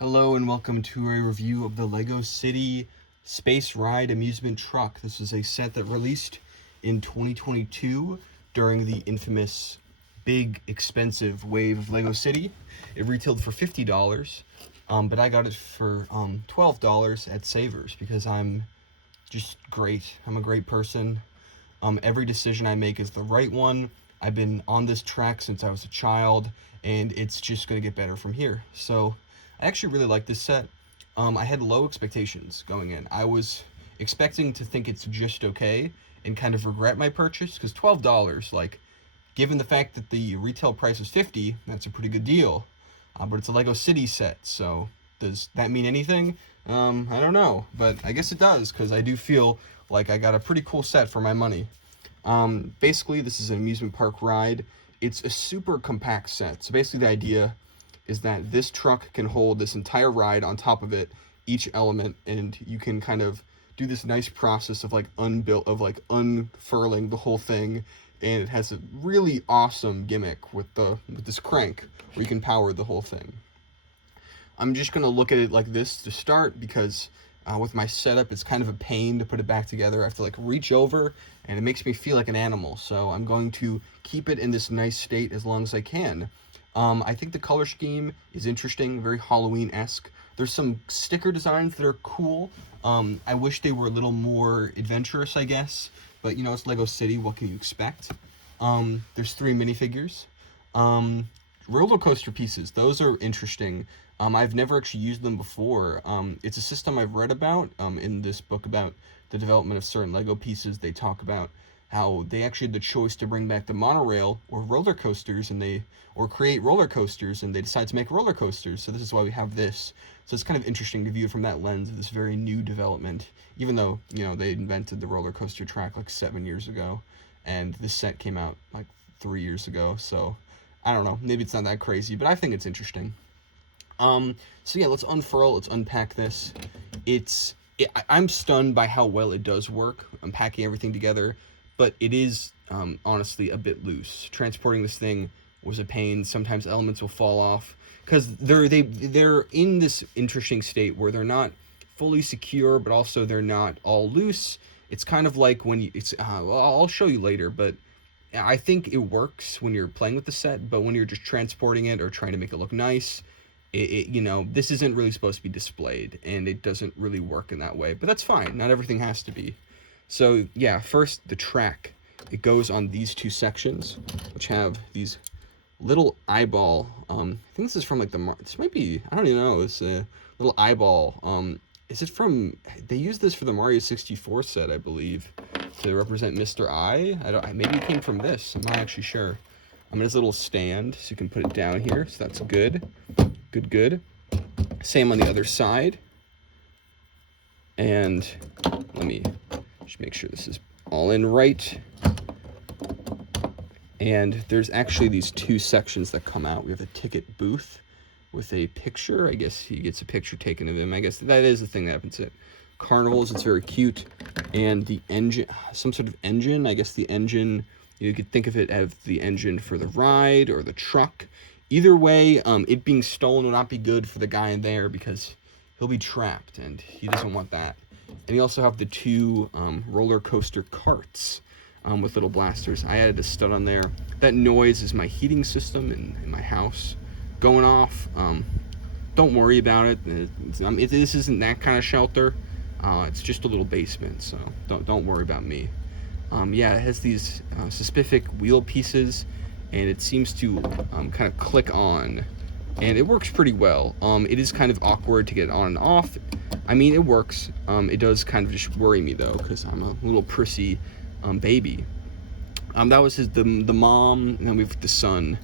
Hello and welcome to a review of the Lego City Space Ride Amusement Truck. This is a set that released in 2022 during the infamous big expensive wave of Lego City. It retailed for $50, but I got it for $12 at Savers because I'm just great. I'm a great person. Every decision I make is the right one. I've been on this track since I was a child, and it's just going to get better from here. So I actually really like this set. I had low expectations going in. I was expecting to think it's just okay and kind of regret my purchase, because $12, like, given the fact that the retail price is $50, that's a pretty good deal. But it's a Lego City set, so does that mean anything? I don't know, but I guess it does, because I do feel like I got a pretty cool set for my money. Basically, this is an amusement park ride. It's a super compact set. So basically the idea is that this truck can hold this entire ride on top of it, each element, and you can kind of do this nice process of unfurling the whole thing. And it has a really awesome gimmick with this crank where you can power the whole thing. I'm just gonna look at it like this to start, because with my setup, it's kind of a pain to put it back together. I have to reach over, and it makes me feel like an animal. So I'm going to keep it in this nice state as long as I can. I think the color scheme is interesting, very Halloween-esque. There's some sticker designs that are cool. I wish they were a little more adventurous, I guess. But, it's Lego City, what can you expect? There's 3 minifigures. Roller coaster pieces, those are interesting. I've never actually used them before. It's a system I've read about in this book about the development of certain Lego pieces. They talk about how they actually had the choice to bring back the monorail or roller coasters, or create roller coasters, and they decided to make roller coasters. So this is why we have this. So it's kind of interesting to view it from that lens of this very new development, even though, they invented the roller coaster track 7 years ago, and this set came out 3 years ago. So I don't know, maybe it's not that crazy, but I think it's interesting. So yeah, let's unfurl, let's unpack this. I'm stunned by how well it does work. I'm packing everything together, but it is honestly a bit loose. Transporting this thing was a pain. Sometimes elements will fall off because they're in this interesting state where they're not fully secure, but also they're not all loose. It's kind of like when I'll show you later, but I think it works when you're playing with the set, but when you're just transporting it or trying to make it look nice, this isn't really supposed to be displayed, and it doesn't really work in that way. But that's fine. Not everything has to be. So yeah, first the track. It goes on these 2 sections, which have these little eyeball. I think this is from this might be, I don't even know. It's a little eyeball. Is it from? They used this for the Mario 64 set, I believe, to represent Mr. I. Maybe it came from this. I'm not actually sure. There's a little stand, so you can put it down here. So that's good. Good. Same on the other side. And let me just make sure this is all in right. And there's actually these 2 sections that come out. We have a ticket booth with a picture. I guess he gets a picture taken of him. I guess that is the thing that happens at carnivals. It's very cute. And the engine, some sort of engine. I guess the engine, you could think of it as the engine for the ride or the truck. Either way, it being stolen will not be good for the guy in there, because he'll be trapped, and he doesn't want that. And you also have the 2 roller coaster carts with little blasters. I added a stud on there. That noise is my heating system in my house going off. Don't worry about it. This isn't that kind of shelter. It's just a little basement, so don't worry about me. Yeah, it has these specific wheel pieces, and it seems to kind of click on, and it works pretty well. It is kind of awkward to get on and off. It works. It does kind of just worry me though, because I'm a little prissy baby. That was the mom, and then we have the son.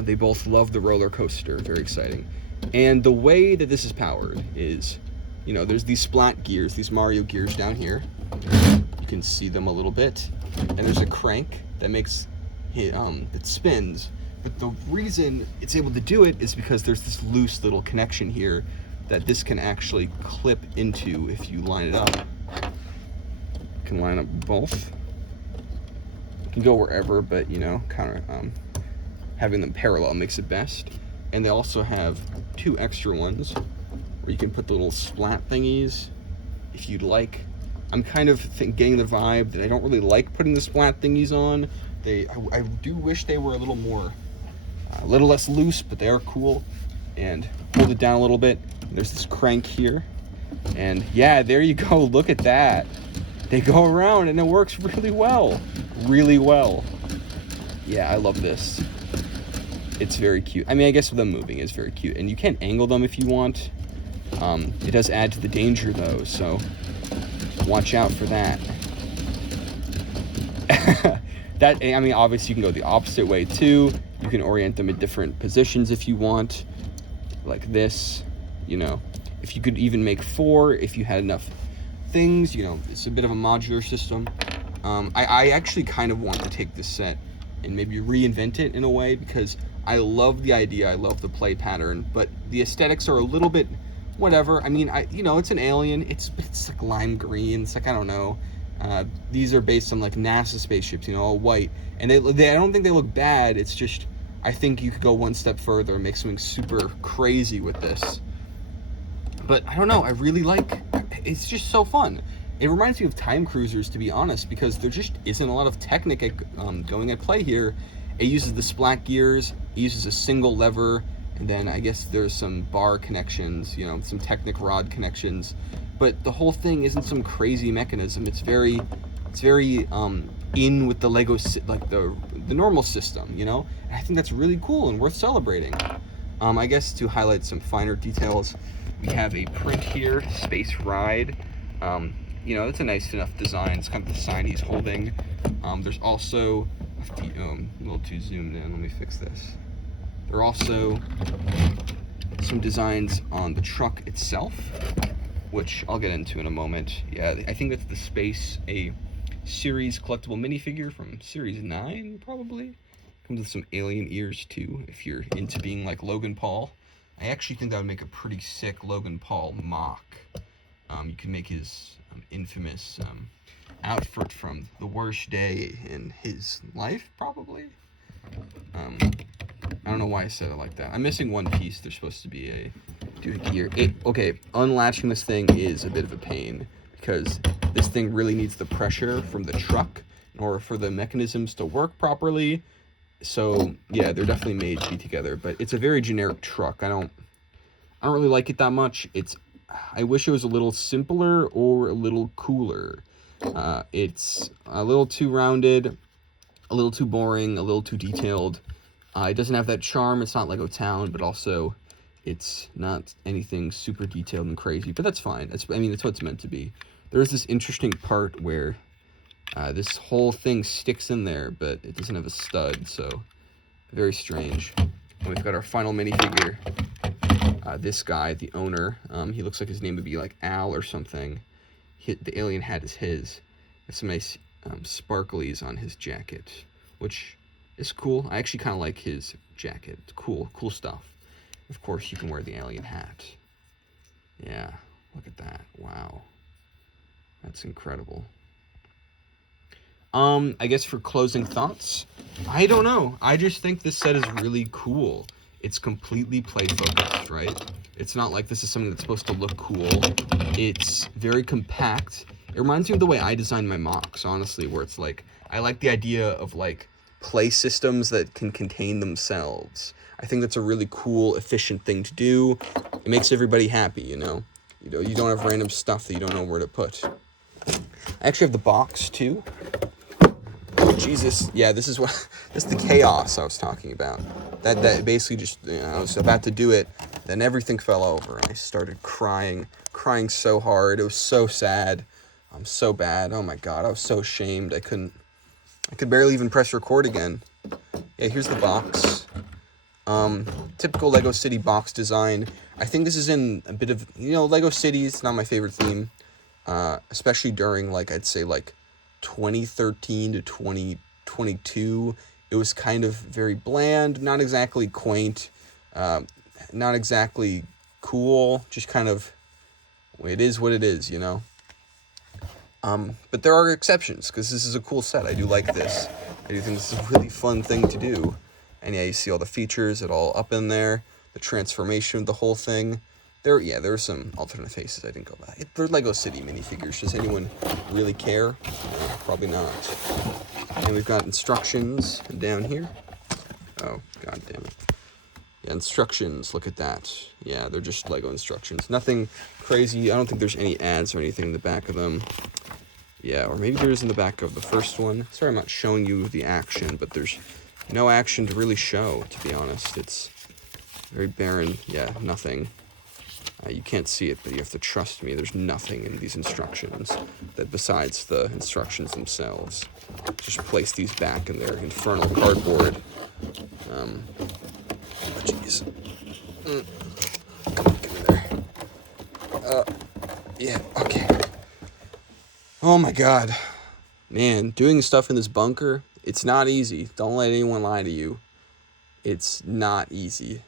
They both love the roller coaster. Very exciting. And the way that this is powered is, there's these splat gears, these Mario gears down here. You can see them a little bit. And there's a crank that it spins. But the reason it's able to do it is because there's this loose little connection here that this can actually clip into if you line it up. You can line up both. You can go wherever, but kind of having them parallel makes it best. And they also have 2 extra ones where you can put the little splat thingies if you'd like. I'm kind of getting the vibe that I don't really like putting the splat thingies on. I do wish they were a little more, a little less loose, but they are cool. And hold it down a little bit. There's this crank here. And yeah, there you go. Look at that. They go around and it works really well. Really well. Yeah, I love this. It's very cute. I mean, I guess them moving is very cute. And you can angle them if you want. It does add to the danger though, so watch out for that. I mean, obviously you can go the opposite way too. You can orient them in different positions if you want, like this, you know. If you could even make 4, if you had enough things, you know, it's a bit of a modular system. I actually kind of want to take this set and maybe reinvent it in a way, because I love the idea, I love the play pattern, but the aesthetics are a little bit whatever. I mean, you know, it's an alien, it's like lime green, it's like, I don't know. These are based on like NASA spaceships, you know, all white, and I don't think they look bad. It's just, I think you could go one step further and make something super crazy with this. But I don't know, I really like, it's just so fun. It reminds me of Time Cruisers, to be honest, because there just isn't a lot of Technic going at play here. It uses the splat gears, it uses a single lever, and then I guess there's some bar connections, you know, some Technic rod connections. But the whole thing isn't some crazy mechanism. It's very in with the Lego, like the normal system, you know? And I think that's really cool and worth celebrating. I guess to highlight some finer details, we have a print here, Space Ride. You know, it's a nice enough design. It's kind of the sign he's holding. There's also, a little too zoomed in, let me fix this. There are also some designs on the truck itself, which I'll get into in a moment. Yeah, I think that's the Space, a series collectible minifigure from Series 9, probably. Comes with some alien ears, too, if you're into being like Logan Paul. I actually think that would make a pretty sick Logan Paul mock. You can make his infamous outfit from the worst day in his life, probably. I don't know why I said it like that. I'm missing one piece. There's supposed to be a gear. Okay, unlatching this thing is a bit of a pain, because this thing really needs the pressure from the truck in order for the mechanisms to work properly. So yeah, they're definitely made to be together, but it's a very generic truck. I don't really like it that much. I wish it was a little simpler or a little cooler. It's a little too rounded, a little too boring, a little too detailed. It doesn't have that charm. It's not Lego Town, but also it's not anything super detailed and crazy, but that's fine. It's what it's meant to be. There's this interesting part where this whole thing sticks in there, but it doesn't have a stud, so very strange. And we've got our final minifigure. This guy, the owner, he looks like his name would be like Al or something. The alien hat is his. There's some nice sparklies on his jacket, which is cool. I actually kind of like his jacket. It's cool stuff. Of course, you can wear the alien hat. Yeah, look at that. Wow. That's incredible. I guess for closing thoughts, I don't know. I just think this set is really cool. It's completely play focused, right? It's not like this is something that's supposed to look cool. It's very compact. It reminds me of the way I design my mocks, honestly, where it's like, I like the idea of like play systems that can contain themselves. I think that's a really cool, efficient thing to do. It makes everybody happy, you know? You don't have random stuff that you don't know where to put. I actually have the box too. Oh, Jesus. Yeah, this is the chaos I was talking about. That basically just, you know, I was about to do it, then everything fell over. I started crying so hard. It was so sad. I'm so bad. Oh my God, I was so ashamed. I could barely even press record again. Yeah, here's the box. Typical Lego City box design. I think this is in a bit of, you know, Lego City is not my favorite theme, especially during, like, I'd say, like, 2013 to 2022. It was kind of very bland, not exactly quaint, not exactly cool, just kind of, it is what it is, you know? But there are exceptions, because this is a cool set. I do like this. I do think this is a really fun thing to do. And yeah, you see all the features, it all up in there, the transformation of the whole thing. There are some alternate faces I didn't go by. They're Lego City minifigures. Does anyone really care? Probably not. And we've got instructions down here. Oh, god damn it. Yeah, instructions, look at that. Yeah, they're just Lego instructions. Nothing crazy. I don't think there's any ads or anything in the back of them. Yeah, or maybe there is in the back of the first one. Sorry I'm not showing you the action, but there's no action to really show, to be honest. It's very barren. Yeah, nothing. You can't see it, but you have to trust me. There's nothing in these instructions that besides the instructions themselves. Just place these back in their infernal cardboard. Jeez. Come on, get in there. Yeah, okay. Oh my god. Man, doing stuff in this bunker, it's not easy. Don't let anyone lie to you. It's not easy.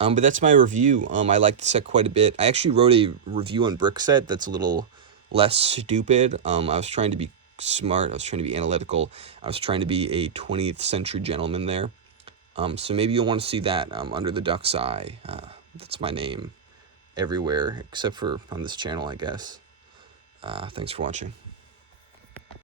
But that's my review. I like the set quite a bit. I actually wrote a review on Brickset that's a little less stupid. I was trying to be smart. I was trying to be analytical. I was trying to be a 20th century gentleman there. So maybe you'll want to see that Under the Duck's Eye. That's my name everywhere, except for on this channel, I guess. Thanks for watching.